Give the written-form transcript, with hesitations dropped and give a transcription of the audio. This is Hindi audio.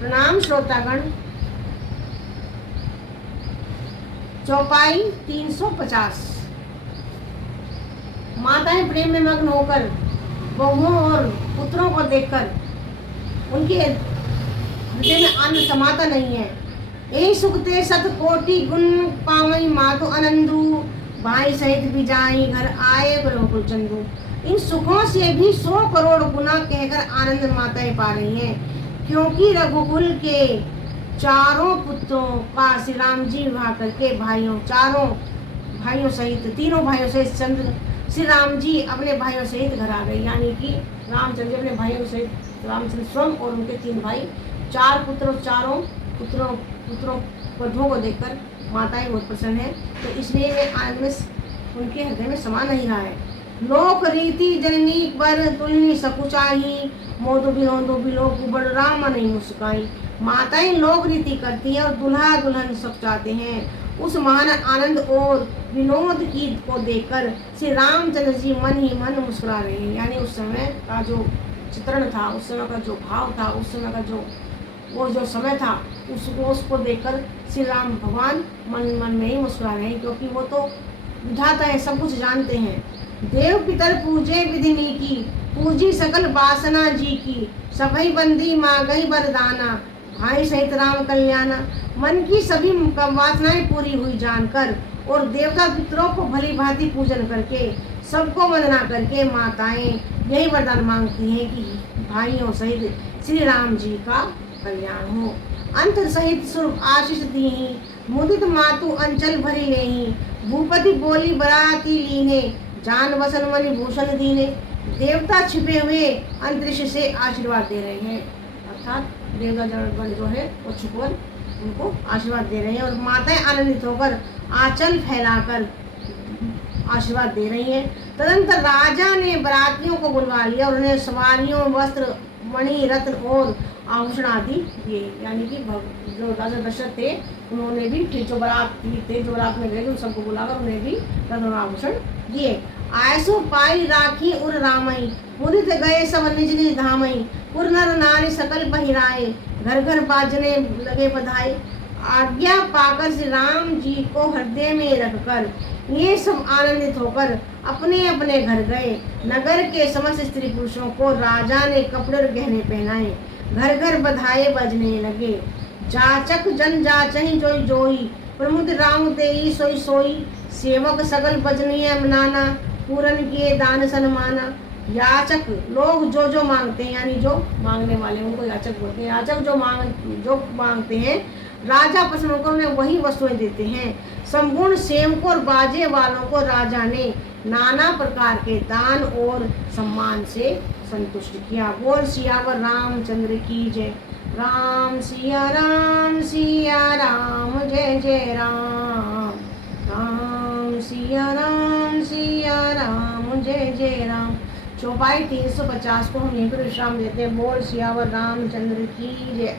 प्रणाम श्रोतागण। चौपाई 350। माताएं प्रेम में मग्न होकर बहुओं और पुत्रों को देखकर उनके हृदय में आनंद समाता नहीं है। यही सुखते सत कोटि गुण पावई मातो आनंदू, भाई सहित बिजाई घर आए रघुकुल चंदू। इन सुखों से भी 100 करोड़ गुना कहकर आनंद माताएं पा रही हैं, क्योंकि रघुकुल के चारों पुत्रों का श्री राम जी विवाह करके चारों भाइयों सहित, तीनों भाइयों सहित चंद्र श्री राम जी अपने भाइयों सहित घर आ गए। यानी कि रामचंद्र जी अपने भाइयों सहित, रामचंद्र स्वयं और उनके 3 भाई, 4 पुत्र, चारों पुत्रों वधुओं को देखकर माताएं बहुत प्रसन्न है। तो इसलिए वे आनंद में उनके हृदय में समा नहीं रहा है। लोक रीति जननी पर तुलनी सकुचाही, मोदो बिलो कुबड़ राम नहीं मुस्काई। माताएं लोक रीति करती हैं और दूल्हा दुल्हन सब चाहते हैं। उस महान आनंद और विनोद की को देखकर श्री रामचंद्र जी मन ही मन मुस्कुरा रहे हैं। यानी उस समय का जो चित्रण था, उस समय का जो भाव था, उस समय का जो समय था, उसको देखकर श्री राम भगवान मन में ही मुस्कुरा रहे हैं, क्योंकि वो तो विधाता है, सब कुछ जानते हैं। देव पितर पूजे विधिनी की, पूजी सकल वासना जी की। सभई बंदी मांगई वरदाना, भाई सहित राम कल्याणा। मन की सभी वासनाएं पूरी हुई जानकर और देवता पितरों को भली भांति पूजन करके, सबको वंदना करके माताएं यही वरदान मांगती हैं कि भाइयों सहित श्री राम जी का कल्याण हो। अंत सहित स्वरूप आशीष दीही, मुदित मातु अंचल भरी लेही। भूपति बोली बराती लीने, जान वसन मणि भूषण दीने। देवता छिपे हुए अंतरिक्ष से आशीर्वाद दे रहे हैं, अर्थात देवता जन जो है वो छुपकर उनको आशीर्वाद दे रहे हैं, और माताएं आनंदित होकर आंचल फैलाकर आशीर्वाद दे रही हैं। तदंतर राजा ने बरातियों को बुलवा लिया और उन्हें सवारियों, वस्त्र, मणि, रत्न और आभूषण आदि दिए। यानी कि जो राजा दशरथ थे उन्होंने भी जो बारात में गए उन सबको बुलाकर उन्हें भी रत्न और आभूषण दिए। आयसो पाई राखी उर रामई, मुदित गए सब निज निज धामई। पुर नर नारी सकल पहिराए, घर घर बाजने लगे बधाई। आज्ञा पाकर श्री राम जी को हृदय में रखकर ये सब आनंदित होकर अपने अपने घर गए। नगर के समस्त स्त्री पुरुषों को राजा ने कपड़े और गहने पहनाए, घर घर बधाए बजने लगे। जाचक जन जाचहि जोई जोई, प्रमुद राम देई सोई सोई। सेवक सगल बजनीय मनाना, पूरन किए दान सन्माना। याचक लोग जो मांगते हैं, यानी जो मांगने वाले उनको याचक बोलते हैं। याचक जो मांगते हैं राजा प्रसन्न होकर उन्हें वही वस्तुएं देते हैं। संपूर्ण सेवकों और बाजे वालों को राजा ने नाना प्रकार के दान और सम्मान से संतुष्ट किया। बोल सियावर रामचंद्र की जय। राम सिया राम जय जय राम। राम सिया राम जय जय राम। चौपाई 350 को हम यहीं पर विश्राम देते हैं। बोल सियावर रामचंद्र की जय।